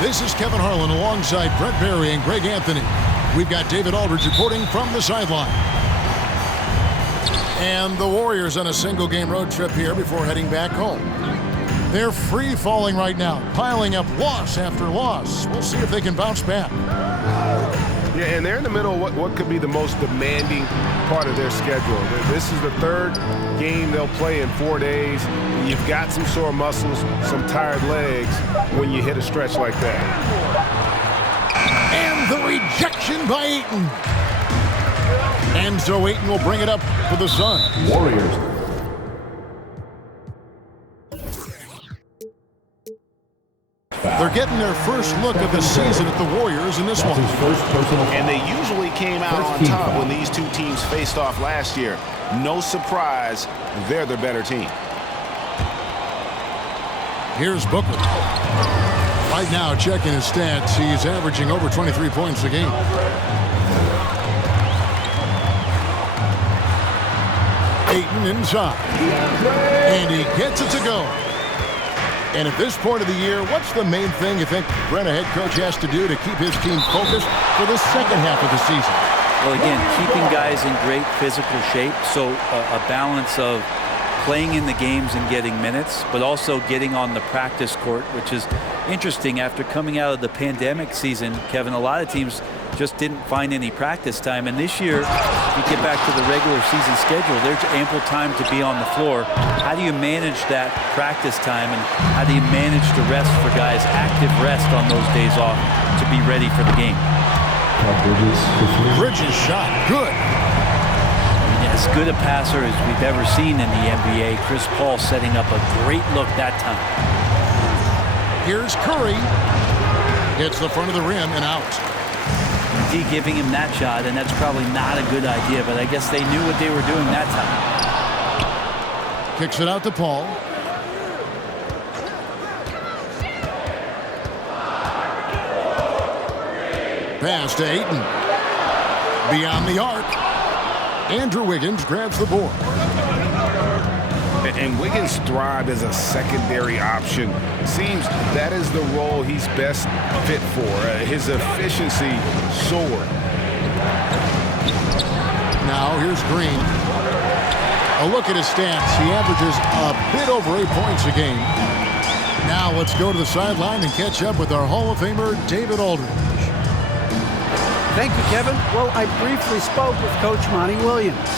This is Kevin Harlan alongside Brett Berry and Greg Anthony. We've got David Aldridge reporting from the sideline. And the Warriors on a single-game road trip here before heading back home. They're free-falling right now, piling up loss after loss. We'll see if they can bounce back. Yeah, and they're in the middle of what could be the most demanding part of their schedule. This is the third game they'll play in 4 days. You've got some sore muscles, some tired legs when you hit a stretch like that. And the rejection by Ayton. And so Ayton will bring it up for the Suns. Warriors. They're getting their first look of the season at the Warriors in this one. And they usually came out on top when these two teams faced off last year. No surprise, they're the better team. Here's Booker. Right now, checking his stats, he's averaging over 23 points a game. Ayton inside. And he gets it to go. And at this point of the year, what's the main thing you think Brent, a head coach, has to do to keep his team focused for the second half of the season? Well, again, keeping guys in great physical shape, so a balance of playing in the games and getting minutes, but also getting on the practice court, which is interesting after coming out of the pandemic season. Kevin, a lot of teams just didn't find any practice time, and this year, if you get back to the regular season schedule, there's ample time to be on the floor. How do you manage that practice time, and how do you manage the rest for guys, active rest on those days off to be ready for the game? Bridges shot, good. As good a passer as we've ever seen in the NBA. Chris Paul setting up a great look that time. Here's Curry. Hits the front of the rim and out. D giving him that shot, and that's probably not a good idea, but I guess they knew what they were doing that time. Kicks it out to Paul. Pass to Ayton. Beyond the arc. Andrew Wiggins grabs the board. And Wiggins thrived as a secondary option. Seems that is the role he's best fit for. His efficiency soared. Now here's Green. A look at his stats. He averages a bit over 8 points a game. Now let's go to the sideline and catch up with our Hall of Famer, David Aldridge. Thank you, Kevin. Well, I briefly spoke with Coach Monty Williams.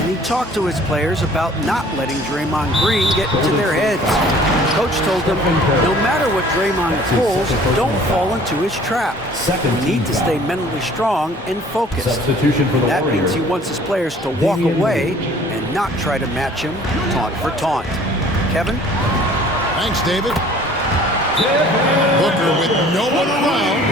And he talked to his players about not letting Draymond Green get into their heads. Coach told them, no matter what Draymond pulls, don't fall into his trap. We need to stay mentally strong and focused. That means he wants his players to walk away and not try to match him taunt for taunt. Kevin? Thanks, David. Booker with no one around.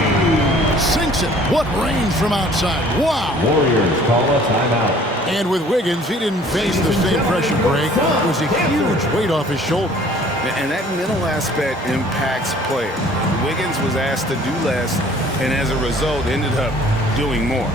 Sinks it. What range from outside. Wow. Warriors call a timeout. And with Wiggins, he didn't face the same pressure break. It was a huge weight off his shoulder. And that mental aspect impacts players. Wiggins was asked to do less, and as a result, ended up doing more.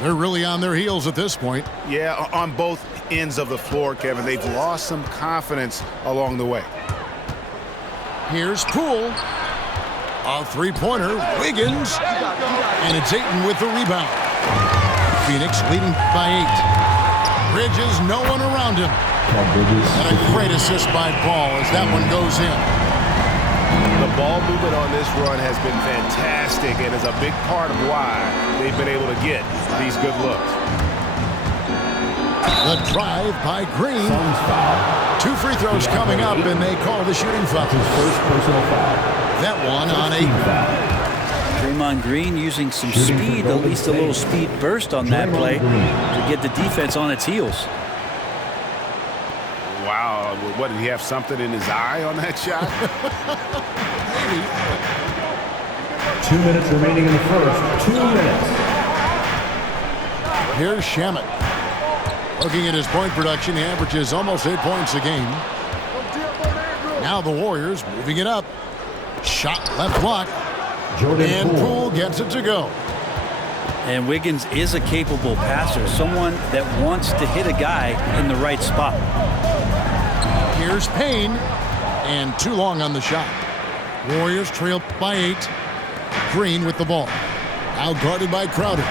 They're really on their heels at this point. Yeah, on both ends of the floor, Kevin. They've lost some confidence along the way. Here's Poole. A three-pointer. Wiggins. And it's Ayton with the rebound. Phoenix leading by 8. Bridges, no one around him. And a great assist by Ball as that one goes in. The ball movement on this run has been fantastic and is a big part of why they've been able to get these good looks. The drive by Green. 2 free throws coming up, and they call the shooting foul. His first personal foul. That one on 8. Draymond Green using some speed, at least a little speed burst on that play to get the defense on its heels. Wow, what, did he have something in his eye on that shot? 2 minutes remaining in the first. 2 minutes. Here's Shamet. Looking at his point production, he averages almost 8 points a game. Now the Warriors moving it up. Shot left block. And Poole gets it to go. And Wiggins is a capable passer, someone that wants to hit a guy in the right spot. Here's Payne, and too long on the shot. Warriors trail by 8. Green with the ball. Now guarded by Crowder.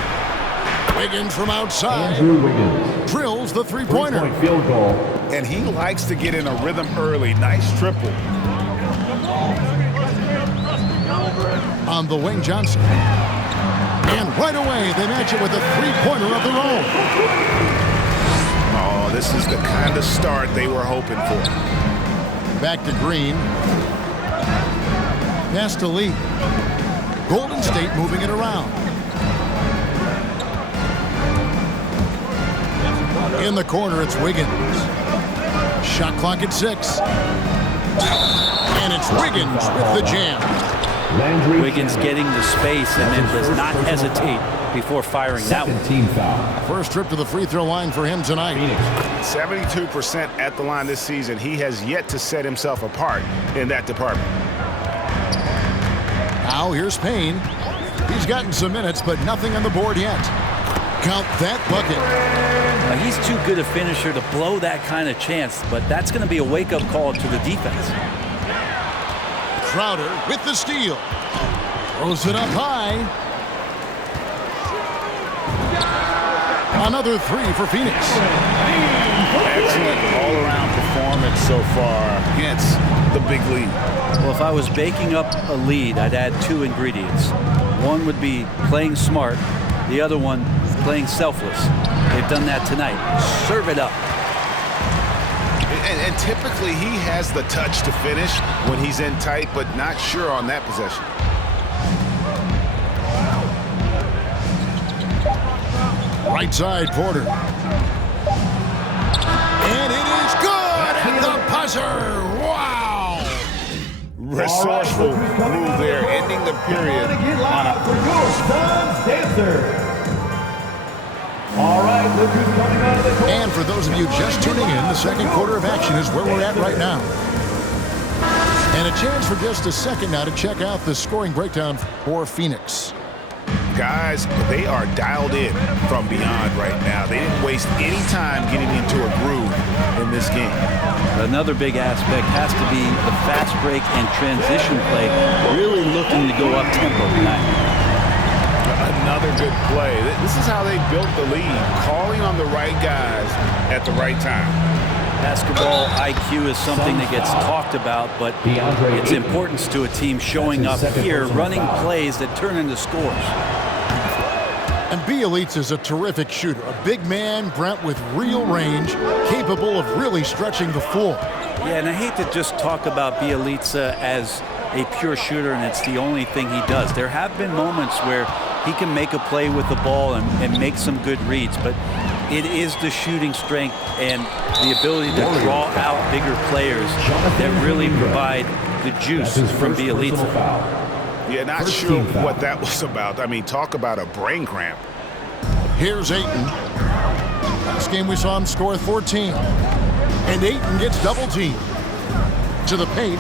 Wiggins from outside. Andrew Wiggins drills the three-pointer. 3-point field goal. And he likes to get in a rhythm early. Nice triple. On the wing, Johnson. And right away, they match it with a three-pointer of their own. Oh, this is the kind of start they were hoping for. Back to Green. Pass to Lee. Golden State moving it around. In the corner, it's Wiggins. Shot clock at 6. And it's Wiggins with the jam. Wiggins getting the space and then does not hesitate before firing that one. Team foul. First trip to the free throw line for him tonight. 72% at the line this season. He has yet to set himself apart in that department. Now here's Payne. He's gotten some minutes, but nothing on the board yet. Count that bucket. He's too good a finisher to blow that kind of chance, but that's going to be a wake-up call to the defense. Crowder with the steal. Throws it up high. Another 3 for Phoenix. Excellent all-around performance so far against the big lead. Well, if I was baking up a lead, I'd add 2 ingredients. One would be playing smart. The other one, playing selfless. They've done that tonight. Serve it up. And typically he has the touch to finish when he's in tight, but not sure on that possession. Right side, Porter. And it is good at the buzzer. Wow. Resourceful move there, ending the period on a... All right, look who's coming out of the court. And for those of you just tuning in, the second quarter of action is where we're at right now. And a chance for just a second now to check out the scoring breakdown for Phoenix. Guys, they are dialed in from beyond right now. They didn't waste any time getting into a groove in this game. Another big aspect has to be the fast break and transition play, really looking to go up tempo tonight. Another good play. This is how they built the lead, calling on the right guys at the right time. Basketball IQ is something that gets talked about, but its importance to a team showing up here, running plays that turn into scores. And Bielitsa is a terrific shooter. A big man, Brent, with real range, capable of really stretching the floor. Yeah, and I hate to just talk about Bielitsa as a pure shooter and it's the only thing he does. There have been moments where he can make a play with the ball and make some good reads, but it is the shooting strength and the ability to draw out bigger players that really provide the juice from Bielitsa. Yeah, not sure what that was about. I mean, talk about a brain cramp. Here's Ayton. Last game we saw him score 14. And Ayton gets double teamed. To the paint.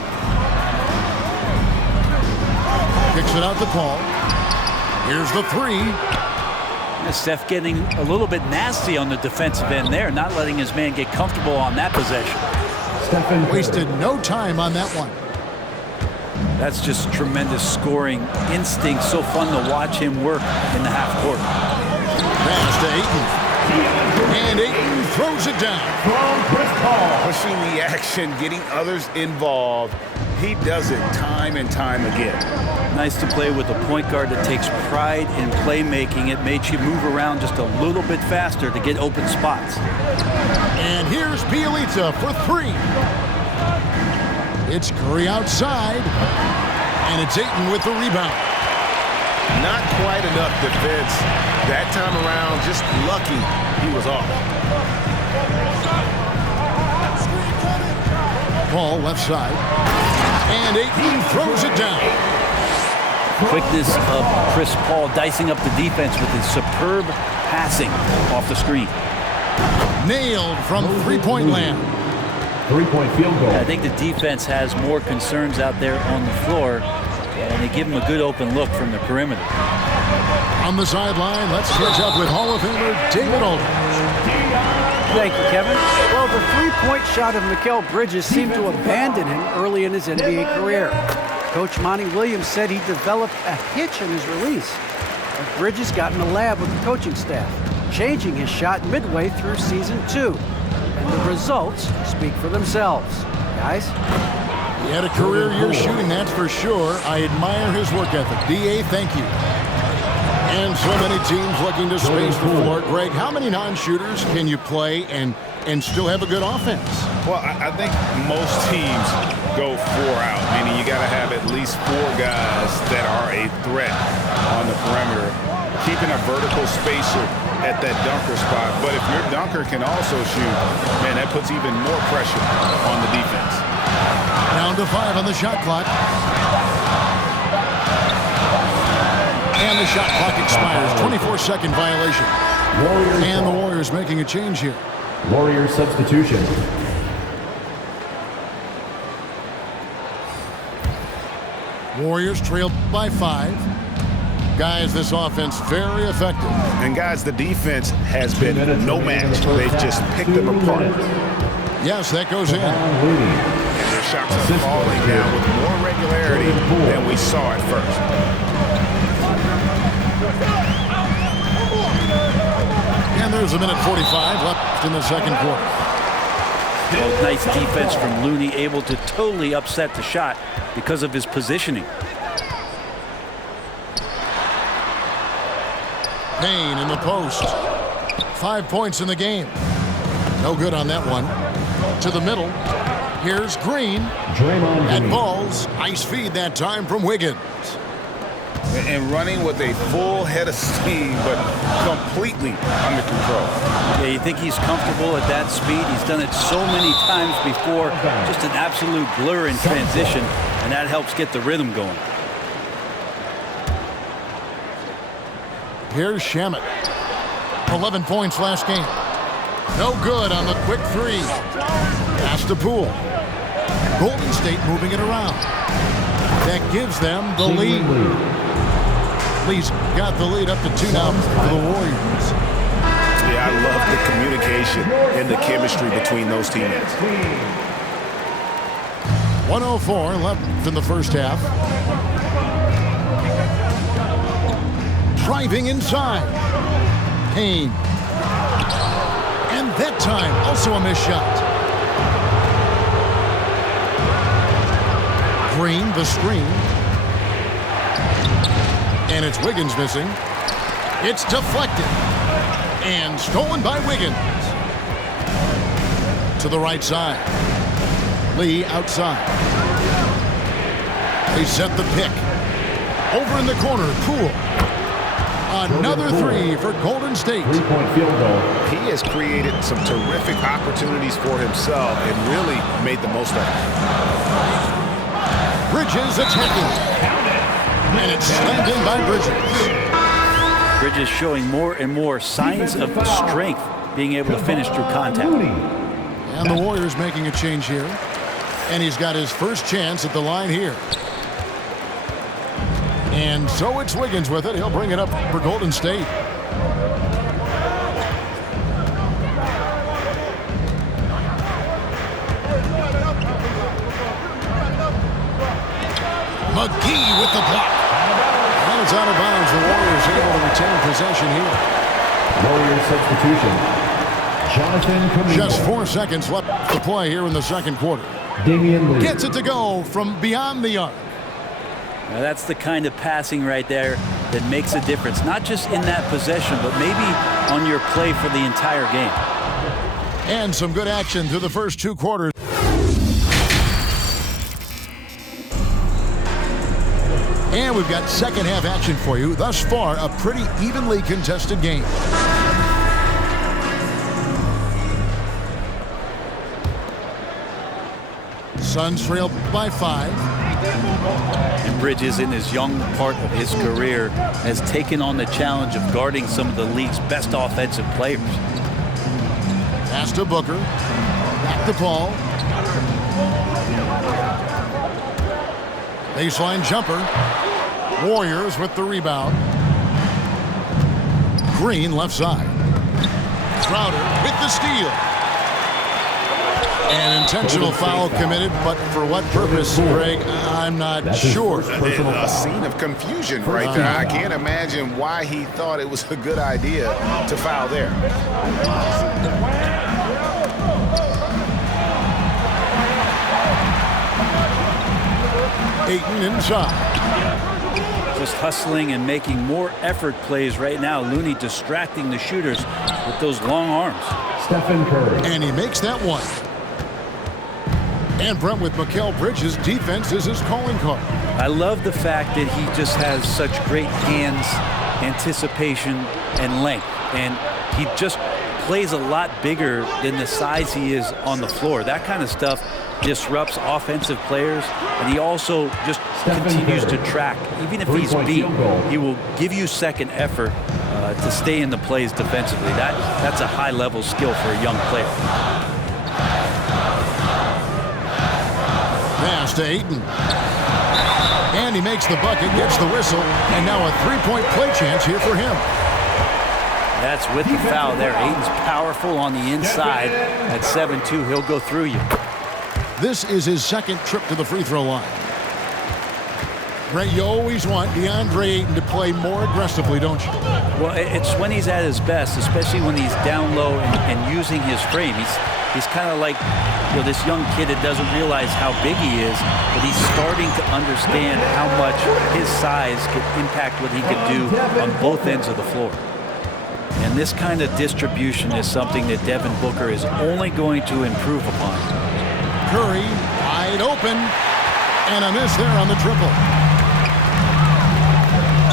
Kicks it out to Paul. Here's the 3. Steph getting a little bit nasty on the defensive end there, not letting his man get comfortable on that possession. Wasted no time on that one. That's just tremendous scoring instinct. So fun to watch him work in the half court. Pass to Ayton. And Ayton throws it down. Pushing the action, getting others involved. He does it time and time again. Nice to play with a point guard that takes pride in playmaking. It made you move around just a little bit faster to get open spots. And here's Bielitsa for three. It's Curry outside. And it's Ayton with the rebound. Not quite enough defense. That time around, just lucky he was off. Ball left side. And Ayton throws it down. Quickness of Chris Paul dicing up the defense with his superb passing off the screen. Nailed from three-point land. Three-point field goal. I think the defense has more concerns out there on the floor, and they give him a good open look from the perimeter. On the sideline, let's catch up with Hall of Famer David Aldridge. Thank you, Kevin. Well, the three-point shot of Mikal Bridges seemed to abandon him early in his NBA career. Coach Monty Williams said he developed a hitch in his release. And Bridges got in the lab with the coaching staff, changing his shot midway through season 2. And the results speak for themselves. Guys? He had a career year shooting, that's for sure. I admire his work ethic. D.A., thank you. And so many teams looking to space the floor. Greg, how many non-shooters can you play and still have a good offense? Well, I think most teams go 4 out, meaning you got to have at least 4 guys that are a threat on the perimeter, keeping a vertical spacer at that dunker spot. But if your dunker can also shoot, man, that puts even more pressure on the defense. Down to 5 on the shot clock. And the shot clock expires. 24-second violation. And the Warriors making a change here. Warriors substitution. Warriors trailed by 5. Guys, this offense very effective. And guys, the defense has been no match. They've just picked them apart. Yes, that goes in. And their shots are falling down with more regularity than we saw at first. And there's a minute 45 left in the second quarter. Well, nice defense from Looney, able to totally upset the shot because of his positioning. Payne in the post. 5 points in the game. No good on that one. To the middle. Here's Green. And balls. Nice feed that time from Wiggins. And running with a full head of steam, but completely under control. Yeah, you think he's comfortable at that speed. He's done it so many times before. Just an absolute blur in transition, and that helps get the rhythm going. Here's Shamet. 11 points last game. No good on the quick 3. Pass to Poole. Golden State moving it around. That gives them the lead. Lee's got the lead up to 2 now for the Warriors. Yeah, I love the communication and the chemistry between those teammates. 104 left in the first half. Driving inside. Payne. And that time, also a missed shot. Green, the screen. And it's Wiggins missing. It's deflected. And stolen by Wiggins. To the right side. Lee outside. They set the pick. Over in the corner, Poole. Another 3 for Golden State. 3-point field goal. He has created some terrific opportunities for himself and really made the most of it. Bridges attacking. And it's slammed in by Bridges. Bridges showing more and more signs of strength, being able to finish through contact. And the Warriors making a change here. And he's got his first chance at the line here. And so it's Wiggins with it. He'll bring it up for Golden State. McGee with the block. And it's out of bounds. The Warriors able to retain possession here. Warriors substitution. Jonathan Kuminga. Just 4 seconds left to play here in the second quarter. Damian Lee. Gets it to go from beyond the arc. Now that's the kind of passing right there that makes a difference, not just in that possession, but maybe on your play for the entire game. And some good action through the first 2 quarters. And we've got second half action for you. Thus far, a pretty evenly contested game. Suns trail by 5. And Bridges, in his young part of his career, has taken on the challenge of guarding some of the league's best offensive players. Pass to Booker. Back to Paul. Baseline jumper. Warriors with the rebound. Green left side. Crowder with the steal. An intentional foul committed, but for what purpose, Greg, I'm not sure. A scene of confusion right there. I can't imagine why he thought it was a good idea to foul there. Ayton inside. Just hustling and making more effort plays right now. Looney distracting the shooters with those long arms. Stephen Curry. And he makes that one. And Brent, with Mikal Bridges, defense is his calling card. I love the fact that he just has such great hands, anticipation, and length. And he just plays a lot bigger than the size he is on the floor. That kind of stuff disrupts offensive players, and he also just continues to track. Even if he's beat, he will give you second effort to stay in the plays defensively. That's a high-level skill for a young player. Pass to Ayton. And he makes the bucket, gets the whistle, and now a three-point play chance here for him. That's with the foul there. Ayton's powerful on the inside. At 7-2, he'll go through you. This is his second trip to the free throw line. Brent, you always want DeAndre Ayton to play more aggressively, don't you? Well, it's when he's at his best, especially when he's down low and using his frame. He's kind of like, this young kid that doesn't realize how big he is, but he's starting to understand how much his size could impact what he could do on both ends of the floor. And this kind of distribution is something that Devin Booker is only going to improve upon. Curry wide open, and a miss there on the triple.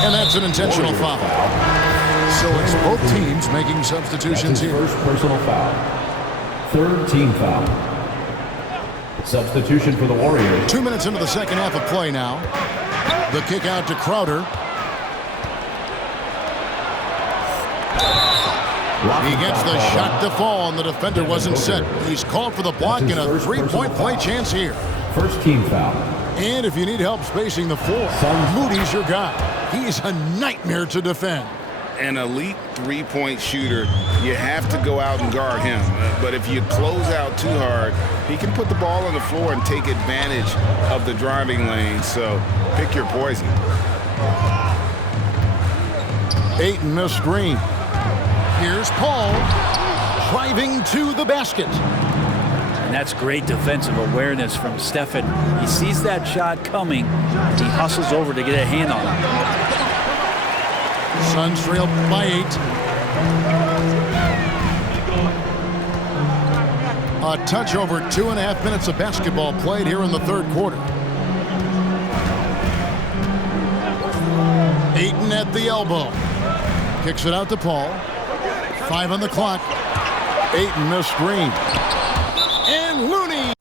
And that's an intentional foul. So it's both teams making substitutions here. First personal foul. Third team foul. Substitution for the Warriors. 2 minutes into the second half of play now. The kick out to Crowder. He gets the shot to fall, and the defender wasn't set. He's called for the block and a three-point play chance here. First team foul. And if you need help spacing the floor, Moody's your guy. He's a nightmare to defend. An elite three-point shooter, you have to go out and guard him. But if you close out too hard, he can put the ball on the floor and take advantage of the driving lane. So pick your poison. Ayton a screen. Here's Paul driving to the basket. And that's great defensive awareness from Stephen. He sees that shot coming. He hustles over to get a hand on it. Suns trail by 8. A touch over 2.5 minutes of basketball played here in the third quarter. Ayton at the elbow. Kicks it out to Paul. 5 on the clock. Ayton a screen. And Looney